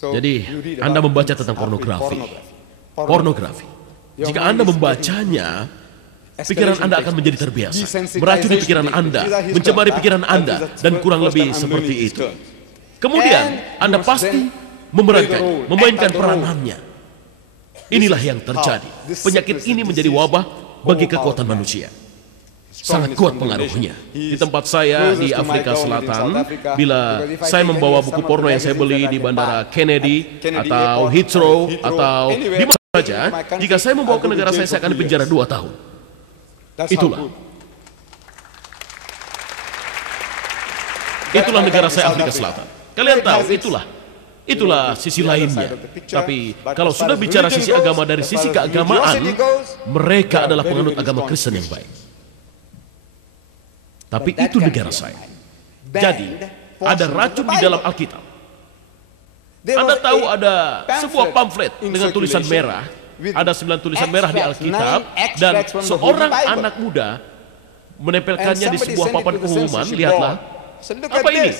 Jadi, Anda membaca tentang pornografi. Pornografi. Jika Anda membacanya, pikiran Anda akan menjadi terbiasa, meracuni pikiran Anda, mencemari pikiran Anda, dan kurang lebih seperti itu. Kemudian, Anda pasti memerankan, memainkan peranannya. Inilah yang terjadi. Penyakit ini menjadi wabah bagi kekuatan manusia. Sangat kuat pengaruhnya. Di tempat saya di Afrika Selatan, bila saya membawa buku porno yang saya beli di Bandara Kennedy atau Heathrow atau di mana saja, jika saya membawa ke negara saya akan dipenjara 2 tahun. Itulah negara saya Afrika Selatan. Kalian tahu, itulah sisi lainnya. Tapi kalau sudah bicara sisi agama dari sisi keagamaan, mereka adalah penganut agama Kristen yang baik. Tapi itu negara saya. Jadi, ada racun di dalam Alkitab. Anda tahu ada sebuah pamflet dengan tulisan merah. Ada 9 tulisan merah di Alkitab. Dan seorang anak muda menempelkannya di sebuah papan pengumuman. Lihatlah. Apa ini?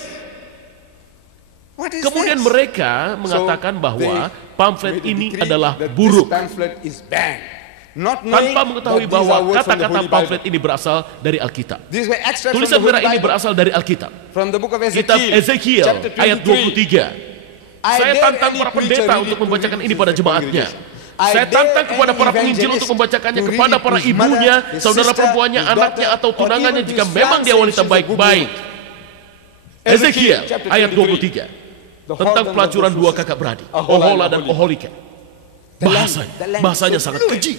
Kemudian mereka mengatakan bahwa pamflet ini adalah buruk. Tanpa mengetahui bahwa kata-kata pamflet ini berasal dari Alkitab. Tulisan merah ini berasal dari Alkitab. Kitab Ezekiel ayat 23. Saya tantang para pendeta untuk membacakan ini pada jemaatnya. Saya tantang kepada para penginjil untuk membacakannya kepada para ibunya, saudara perempuannya, anaknya, atau tunangannya jika memang dia wanita baik-baik. Ezekiel ayat 23. Tentang pelacuran 2 kakak beradik, Ohola dan Oholika. Bahasanya sangat keji.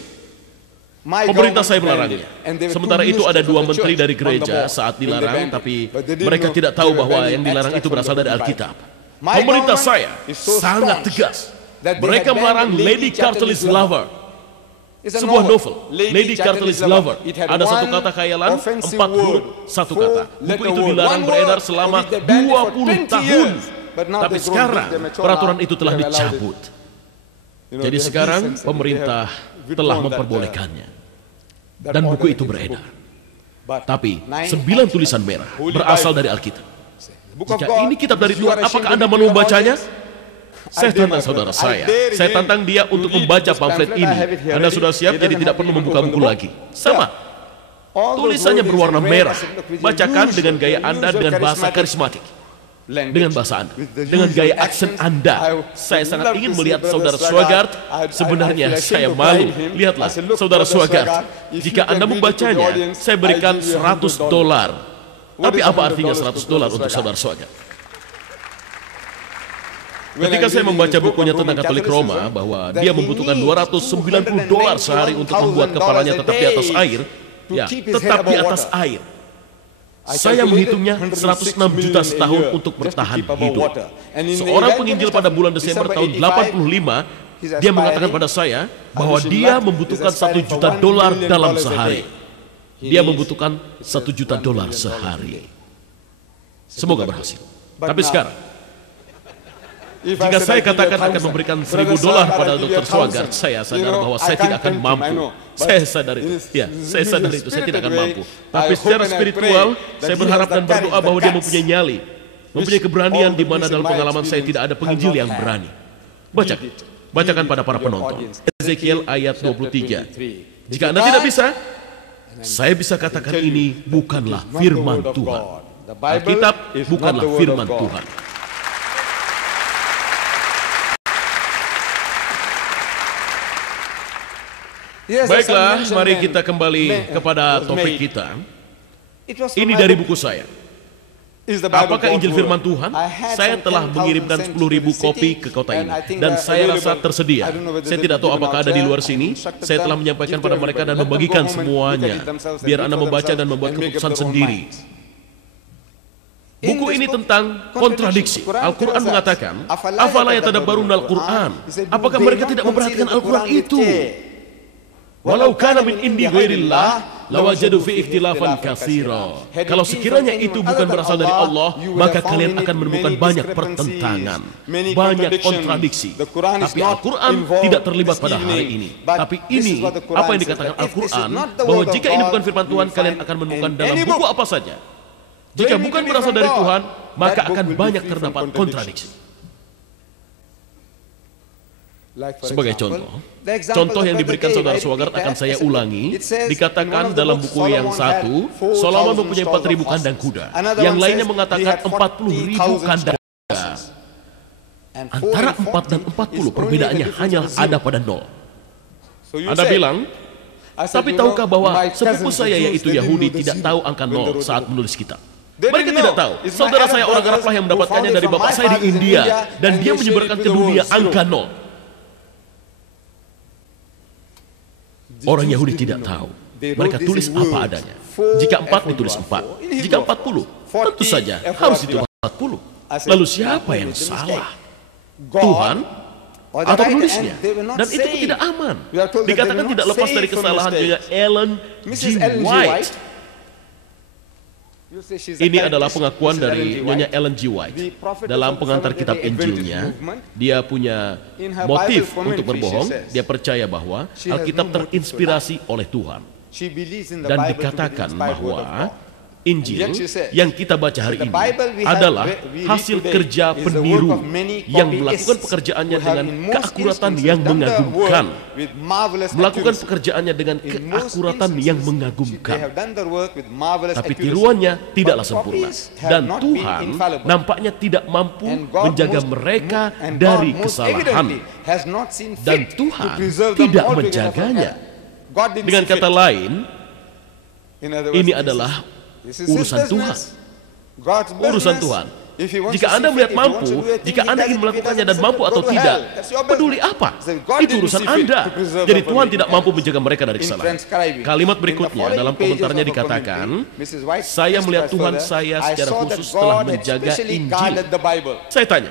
Pemerintah saya melarangnya. Sementara itu ada 2 menteri dari gereja saat dilarang, tapi mereka tidak tahu bahwa yang dilarang itu berasal dari Alkitab. Pemerintah saya sangat tegas. Mereka melarang Lady Cartelis Lover. Sebuah novel, Lady Cartelis Lover. Ada 1 kata khayalan, 4 huruf, 1 kata. Buku itu dilarang beredar selama 20 tahun. Tapi sekarang peraturan itu telah dicabut. Jadi sekarang pemerintah telah memperbolehkannya. Dan buku itu beredar. Tapi 9 tulisan merah berasal dari Alkitab. Jika ini kitab dari Tuhan, apakah Anda mau membacanya? Saya tantang saudara saya tantang dia untuk membaca pamflet ini. Anda sudah siap, jadi tidak perlu membuka buku lagi. Sama. Tulisannya berwarna merah. Bacakan dengan gaya Anda dengan bahasa karismatik. Dengan bahasa Anda, dengan gaya aksen Anda. Saya sangat ingin melihat saudara Swagart. Sebenarnya saya malu. Lihatlah, saudara Swagart. Jika Anda membacanya, saya berikan $100. Tapi apa artinya $100 untuk saudara Swagart? Ketika saya membaca bukunya tentang Katolik Roma, bahwa dia membutuhkan $290 sehari untuk membuat kepalanya tetap di atas air, ya, tetap di atas air. Saya menghitungnya 106 juta setahun untuk bertahan hidup. Seorang penginjil pada bulan Desember tahun 85, dia mengatakan pada saya bahwa dia membutuhkan $1 juta dalam sehari. Dia membutuhkan $1 juta sehari. Semoga berhasil. Tapi sekarang, jika saya katakan akan memberikan $1.000 pada Dr. Swagart, saya sadar bahwa saya tidak akan mampu. Saya sadar itu. Ya, saya sadar itu. Saya tidak akan mampu. Tapi secara spiritual, saya berharap dan berdoa bahwa dia mempunyai nyali, mempunyai keberanian di mana dalam pengalaman saya tidak ada penginjil yang berani. Bacakan pada para penonton. Ezekiel ayat 23. Jika Anda tidak bisa, saya bisa katakan ini bukanlah firman Tuhan. Alkitab bukanlah firman Tuhan. Baiklah, mari kita kembali kepada topik kita. Ini dari buku saya. Apakah Injil firman Tuhan? Saya telah mengirimkan 10.000 kopi ke kota ini. Dan saya rasa tersedia. Saya tidak tahu apakah ada di luar sini. Saya telah menyampaikan pada mereka dan membagikan semuanya. Biar Anda membaca dan membuat keputusan sendiri. Buku ini tentang kontradiksi. Al-Quran mengatakan, "Afala yatadabbaruna al-Quran?" Apakah mereka tidak memperhatikan Al-Quran itu? Walau kana min indi ghairillah lawajadu fi ikhtilafan katsira. Kalau sekiranya itu bukan berasal dari Allah, maka kalian akan menemukan banyak pertentangan, banyak kontradiksi. Tapi Al-Quran tidak terlibat pada hari ini. Tapi ini apa yang dikatakan Al-Quran, bahwa jika ini bukan firman Tuhan, kalian akan menemukan dalam buku apa saja. Jika bukan berasal dari Tuhan, maka akan banyak terdapat kontradiksi. Sebagai contoh yang diberikan saudara Swagart akan saya ulangi. Dikatakan dalam buku yang satu, Solomon mempunyai 4.000 kandang kuda. Yang lainnya mengatakan 40.000 kandang kuda. Antara 4 dan 40 perbedaannya hanya ada pada 0. Anda bilang, tapi tahukah bahwa sepupu saya yaitu Yahudi tidak tahu angka 0 saat menulis kitab? Mereka tidak tahu. Saudara saya orang Arab lah yang mendapatkannya dari bapak saya di India. Dan dia menyebarkan ke dunia angka 0. Orang Yahudi tidak tahu. Mereka tulis apa adanya. Jika 4 ditulis 4. Jika 40, tentu saja harus ditulis 40. Lalu siapa yang salah? Tuhan atau penulisnya? Dan itu tidak aman. Dikatakan tidak lepas dari kesalahan Nyonya Ellen G. White. Ini adalah pengakuan dari Nyonya Ellen G. White. Dalam pengantar kitab Injilnya, dia punya motif untuk berbohong. Dia percaya bahwa Alkitab terinspirasi oleh Tuhan. Dan dikatakan bahwa Injil yang kita baca hari ini adalah hasil kerja peniru yang melakukan pekerjaannya dengan keakuratan yang mengagumkan. Melakukan pekerjaannya dengan keakuratan yang mengagumkan. Tapi tiruannya tidaklah sempurna. Dan Tuhan nampaknya tidak mampu menjaga mereka dari kesalahan. Dan Tuhan tidak menjaganya. Dengan kata lain, ini adalah urusan Tuhan. Urusan Tuhan. Jika Anda melihat mampu, jika Anda ingin melakukannya dan mampu atau tidak, peduli apa? Itu urusan Anda. Jadi Tuhan tidak mampu menjaga mereka dari kesalahan. Kalimat berikutnya dalam komentarnya dikatakan, saya melihat Tuhan saya secara khusus telah menjaga Injil. Saya tanya,